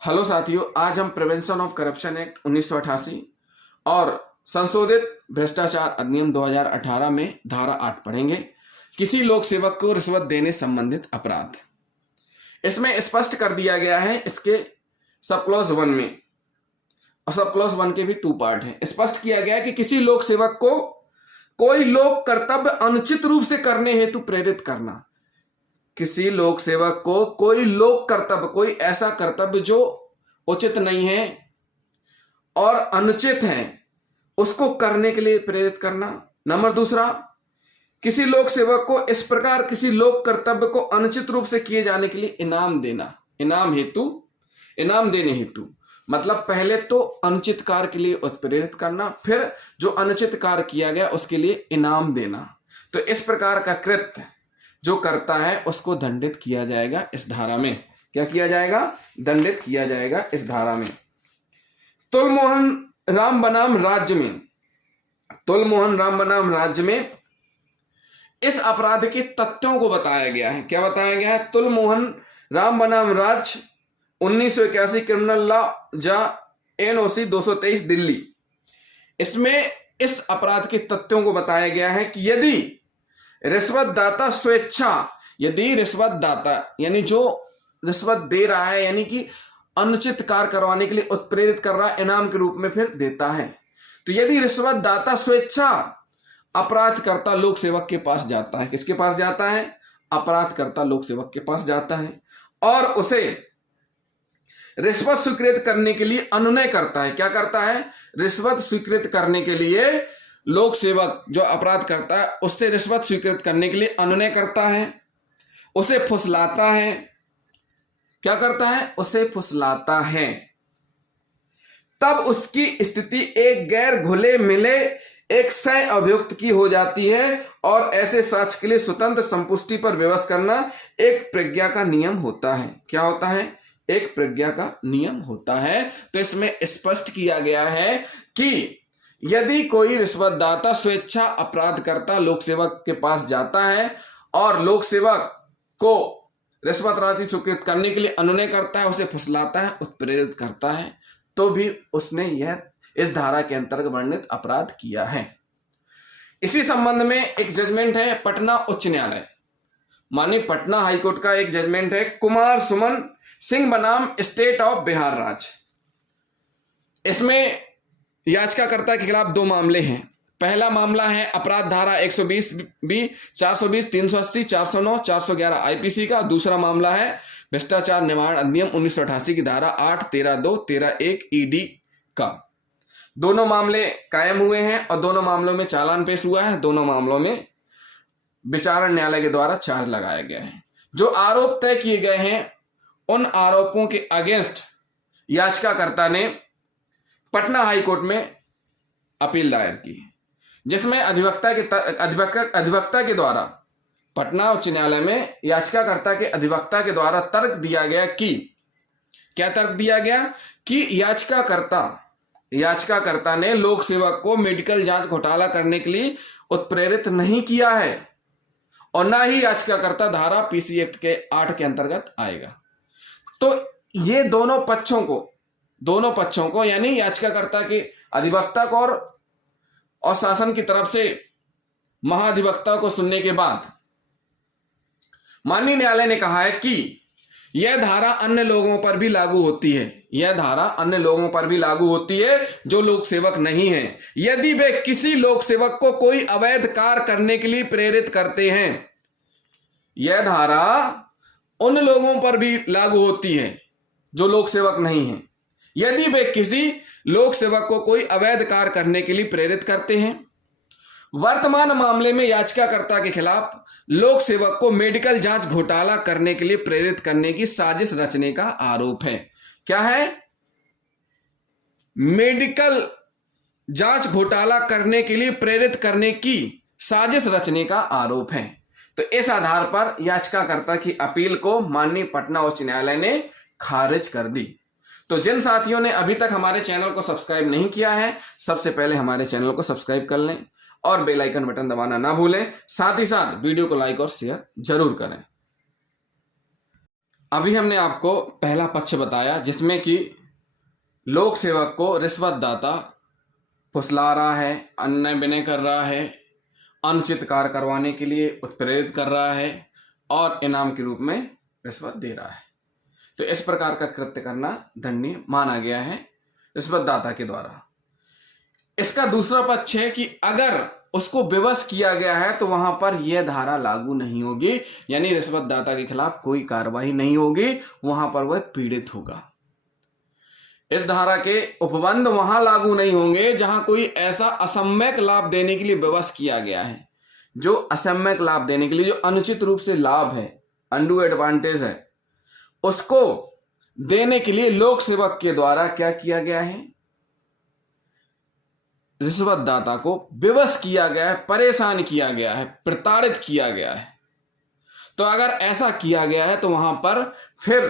Hello साथियों, आज हम प्रिवेंशन ऑफ करप्शन एक्ट 1988 और संशोधित भ्रष्टाचार अधिनियम 2018 में धारा 8 पढ़ेंगे। किसी लोक सेवक को रिश्वत देने संबंधित अपराध। इसमें स्पष्ट कर दिया गया है इसके सब क्लॉज 1 में, और सब क्लॉज 1 के भी 2 पार्ट हैं। स्पष्ट किया गया है कि किसी लोक सेवक को कोई लोक कर्तव्य अनुचित रूप से करने हेतु प्रेरित करना। किसी लोक सेवक को कोई लोक कर्तव्य, कोई ऐसा कर्तव्य जो उचित नहीं है और अनुचित है, उसको करने के लिए प्रेरित करना। नंबर 2, किसी लोक सेवक को इस प्रकार किसी लोक कर्तव्य को अनुचित रूप से किए जाने के लिए इनाम देना। इनाम देने हेतु मतलब पहले तो अनुचित कार्य के लिए प्रेरित करना, फिर जो अनुचित कार्य किया गया उसके लिए इनाम देना। तो इस प्रकार का कृत्य जो करता है उसको दंडित किया जाएगा इस धारा में। क्या किया जाएगा? दंडित किया जाएगा इस धारा में। तुलमोहन राम बनाम राज्य में इस अपराध के तथ्यों को बताया गया है। क्या बताया गया है? तुलमोहन राम बनाम राज्य 1981 क्रिमिनल लॉ जा NOC 223 दिल्ली। इसमें इस अपराध के तथ्यों को बताया गया है कि यदि रिश्वतदाता स्वेच्छा, यदि रिश्वतदाता यानी जो रिश्वत दे रहा है, यानी कि अनुचित कार्य करवाने के लिए उत्प्रेरित कर रहा है, इनाम के रूप में फिर देता है, तो यदि रिश्वतदाता स्वेच्छा अपराधकर्ता लोक सेवक के पास जाता है, किसके पास जाता है? अपराधकर्ता लोक सेवक के पास जाता है और उसे रिश्वत स्वीकृत करने के लिए अनुनय करता है। क्या करता है? रिश्वत स्वीकृत करने के लिए लोक सेवक जो अपराध करता है उससे रिश्वत स्वीकृत करने के लिए अनुनय करता है, उसे फुसलाता है। क्या करता है? उसे फुसलाता है। तब उसकी स्थिति एक गैर घुले मिले एक सह अभियुक्त की हो जाती है और ऐसे साक्ष्य के लिए स्वतंत्र संपुष्टि पर विवश करना एक प्रज्ञा का नियम होता है। क्या होता है? एक प्रज्ञा का नियम होता है। तो इसमें स्पष्ट किया गया है कि यदि कोई रिश्वतदाता स्वेच्छा अपराधकर्ता लोक सेवक के पास जाता है और लोक सेवक को रिश्वत राशि स्वीकृत करने के लिए अनुनय करता है, उसे फुसलाता है, उत्प्रेरित करता है, तो भी उसने यह इस धारा के अंतर्गत वर्णित अपराध किया है। इसी संबंध में एक जजमेंट है पटना उच्च न्यायालय, माननीय पटना हाईकोर्ट का एक जजमेंट है कुमार सुमन सिंह बनाम स्टेट ऑफ बिहार राज्य। इसमें याचिकाकर्ता के खिलाफ 2 मामले हैं। पहला मामला है अपराध धारा 120B 420 380 409 411 IPC का। दूसरा मामला है भ्रष्टाचार निवारण अधिनियम 1988 की धारा 8 13(2) 13(1) ED का। दोनों मामले कायम हुए हैं और दोनों मामलों में चालान पेश हुआ है। दोनों मामलों में विचारण न्यायालय के द्वारा चार्ज लगाया गया है। जो आरोप तय किए गए हैं उन आरोपों के अगेंस्ट याचिकाकर्ता ने पटना हाईकोर्ट में अपील दायर की, जिसमें अधिवक्ता के द्वारा पटना उच्च न्यायालय में याचिकाकर्ता के अधिवक्ता के द्वारा तर्क दिया गया कि क्या तर्क दिया गया कि याचिकाकर्ता ने लोक सेवक को मेडिकल जांच घोटाला करने के लिए उत्प्रेरित नहीं किया है और ना ही याचिकाकर्ता धारा PC एक्ट के 8 के अंतर्गत आएगा। तो ये दोनों पक्षों को यानी याचिकाकर्ता के अधिवक्ता को और शासन की तरफ से महाधिवक्ता को सुनने के बाद माननीय न्यायालय ने कहा है कि यह धारा अन्य लोगों पर भी लागू होती है। यह धारा अन्य लोगों पर भी लागू होती है जो लोक सेवक नहीं है। यदि वे किसी लोक सेवक को कोई अवैध कार्य करने के लिए प्रेरित करते हैं, यह धारा उन लोगों पर भी लागू होती है जो लोक सेवक नहीं है। यदि वे किसी लोक सेवक को कोई अवैध कार्य करने के लिए प्रेरित करते हैं। वर्तमान मामले में याचिकाकर्ता के खिलाफ लोक सेवक को मेडिकल जांच घोटाला करने के लिए प्रेरित करने की साजिश रचने का आरोप है। क्या है? मेडिकल जांच घोटाला करने के लिए प्रेरित करने की साजिश रचने का आरोप है। तो इस आधार पर याचिकाकर्ता की अपील को माननीय पटना उच्च न्यायालय ने खारिज कर दी। तो जिन साथियों ने अभी तक हमारे चैनल को सब्सक्राइब नहीं किया है, सबसे पहले हमारे चैनल को सब्सक्राइब कर लें और बेल आइकन बटन दबाना ना भूलें। साथ ही साथ वीडियो को लाइक और शेयर जरूर करें। अभी हमने आपको पहला पक्ष बताया जिसमें कि लोक सेवक को रिश्वतदाता फुसला रहा है, अन्याय विनय कर रहा है, अनुचित कार्य करवाने के लिए उत्प्रेरित कर रहा है और इनाम के रूप में रिश्वत दे रहा है। तो इस प्रकार का कृत्य करना दंडनीय माना गया है रिश्वतदाता के द्वारा। इसका दूसरा पक्ष है कि अगर उसको विवश किया गया है तो वहां पर यह धारा लागू नहीं होगी, यानी रिश्वतदाता के खिलाफ कोई कार्रवाई नहीं होगी, वहां पर वह पीड़ित होगा। इस धारा के उपबंध वहां लागू नहीं होंगे जहां कोई ऐसा असम्यक लाभ देने के लिए विवश किया गया है। जो असम्यक लाभ देने के लिए, जो अनुचित रूप से लाभ है, अनडू एडवांटेज है, उसको देने के लिए लोक सेवक के द्वारा क्या किया गया है, रिश्वतदाता को विवश किया गया है, परेशान किया गया है, प्रताड़ित किया गया है। तो अगर ऐसा किया गया है तो वहां पर फिर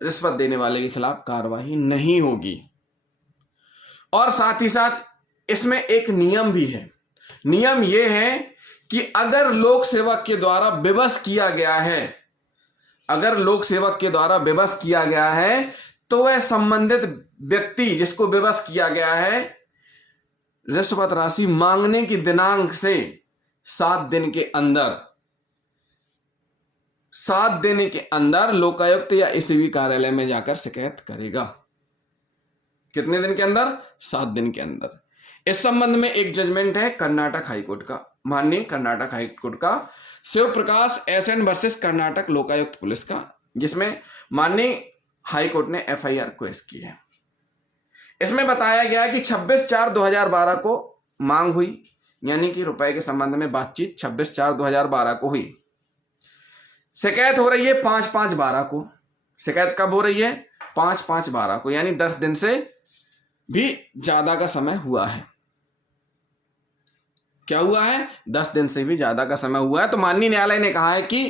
रिश्वत देने वाले के खिलाफ कार्रवाई नहीं होगी। और साथ ही साथ इसमें एक नियम भी है। नियम यह है कि अगर लोक सेवक के द्वारा विवश किया गया है, अगर लोक सेवक के द्वारा विवश किया गया है तो वह संबंधित व्यक्ति जिसको विवश किया गया है रिश्वत राशि मांगने की दिनांक से 7 दिन के अंदर लोकायुक्त या ईसीबी कार्यालय में जाकर शिकायत करेगा। कितने दिन के अंदर? 7 दिन के अंदर। इस संबंध में एक जजमेंट है कर्नाटक हाईकोर्ट का, माननीय कर्नाटक हाईकोर्ट का Shiv Prakash SN versus Karnataka Lokayukta police का, जिसमें माननीय हाईकोर्ट ने FIR पेश की है। इसमें बताया गया कि 26/4/2012 को मांग हुई, यानी कि रुपए के संबंध में बातचीत 26/4/2012 को हुई। शिकायत हो रही है 5/5/12 को। शिकायत कब हो रही है? 5/5/12 को, यानी 10 दिन से भी ज्यादा का समय हुआ है। क्या हुआ है? 10 दिन से भी ज्यादा का समय हुआ है। तो माननीय न्यायालय ने कहा है कि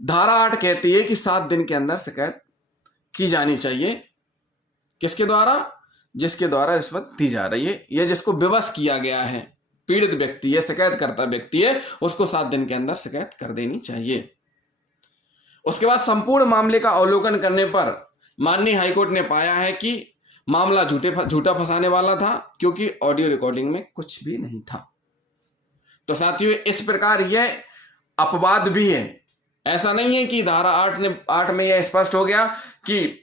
धारा 8 कहती है कि 7 दिन के अंदर शिकायत की जानी चाहिए। किसके द्वारा? जिसके द्वारा रिश्वत दी जा रही है, यह जिसको विवश किया गया है, पीड़ित व्यक्ति है, शिकायत करता व्यक्ति है, उसको 7 दिन के अंदर शिकायत कर देनी चाहिए। उसके बाद संपूर्ण मामले का अवलोकन करने पर माननीय हाईकोर्ट ने पाया है कि मामला झूठा फंसाने वाला था, क्योंकि ऑडियो रिकॉर्डिंग में कुछ भी नहीं था। तो साथियों, इस प्रकार यह अपवाद भी है। ऐसा नहीं है कि धारा 8 में यह स्पष्ट हो गया कि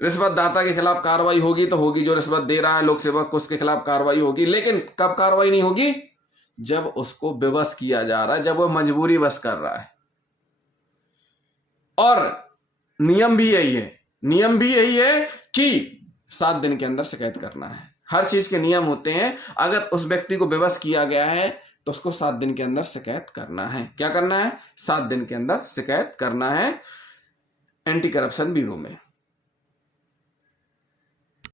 रिश्वतदाता के खिलाफ कार्रवाई होगी तो होगी, जो रिश्वत दे रहा है लोक सेवक को उसके खिलाफ कार्रवाई होगी। लेकिन कब कार्रवाई नहीं होगी? जब उसको विवश किया जा रहा है, जब वो मजबूरी वश कर रहा है। और नियम भी यही है कि 7 दिन के अंदर शिकायत करना है। हर चीज के नियम होते हैं। अगर उस व्यक्ति को विवश किया गया है तो उसको 7 दिन के अंदर शिकायत करना है। क्या करना है? 7 दिन के अंदर शिकायत करना है एंटी करप्शन ब्यूरो में।